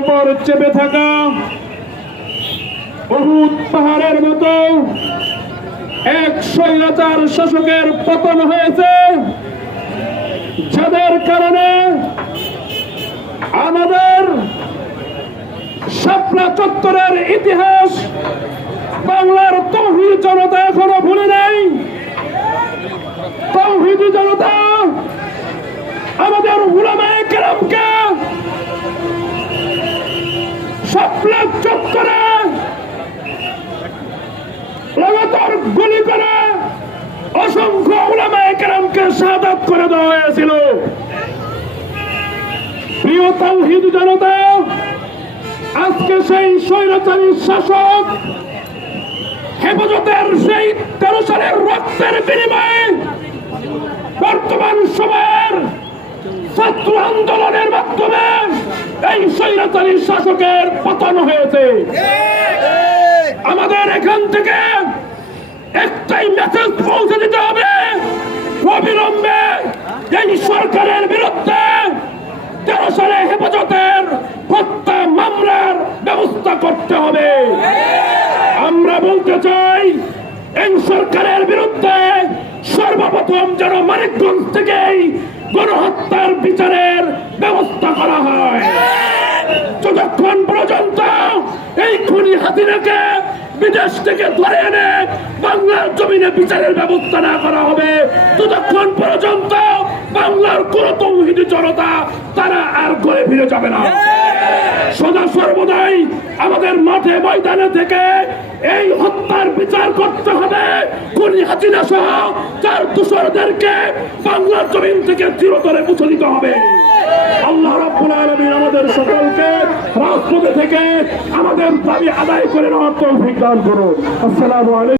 উপর চেপে থাকা উহুদ পাহাড়ের মতো এক স্বৈরাচার শাসকের পতন হয়েছে, যাদের কারণে আমাদের শাপলা চত্বরের ইতিহাস বাংলার তৌহিদ জনতা এখনো ভুলে নাই। তৌহিদি জনতা আমাদের উলামায়ে কেরামকে শাপলা চত্বরে লাগাতার গুলি করে অসংখ্য উলামায়ে কেরামকে শাহাদাত করে দেওয়া হয়েছিল। প্রিয় তাওহীদ জনতা, আজকে সেই স্বৈরাচারী শাসক হেফাজতের সেই 13 সালের রক্তের বিনিময়ে বর্তমান সময়ের ছাত্র আন্দোলনের মাধ্যমে এই স্বৈরাচারী শাসকের পতন হয়েছে। আমাদের এখান থেকে একটাই মেসেজ পৌঁছে দিতে হবে, অবিলম্বে এই সরকারের বিরুদ্ধে 13 সালে হেফাজতের হত্যা মামলার ব্যবস্থা করতে হবে। আমরা বলতে চাই, এই সরকারের বিরুদ্ধে সর্বপ্রথম যেন মানিকগঞ্জ থেকেই গণহত্যার বিচারের ব্যবস্থা করা হয়। যতক্ষণ পর্যন্ত এই খুনি হাসিনাকে বিদেশ থেকে ধরে এনে বাংলার জমিনে বিচারের ব্যবস্থা না করা হবে, ততক্ষণ পর্যন্ত বাংলার কোন তৌহিদি জনতা তারা আর ঘরে ফিরে যাবে না। সদা সর্বদাই আমাদের মাঠে ময়দানে থেকে এই হত্যার বিচার করতে হবে। খুনি হাসিনা সহ চার দোষরদেরকে বাংলার জমিন থেকে চিরতরে মুছে দিতে হবে। আল্লাহ রাব্বুল আলামিন আমাদের সকলকে রাজপথে থেকে আমাদের দাবি আদায় করে নেওয়ার তৌফিক দান করুন। আসসালামু আলাইকুম।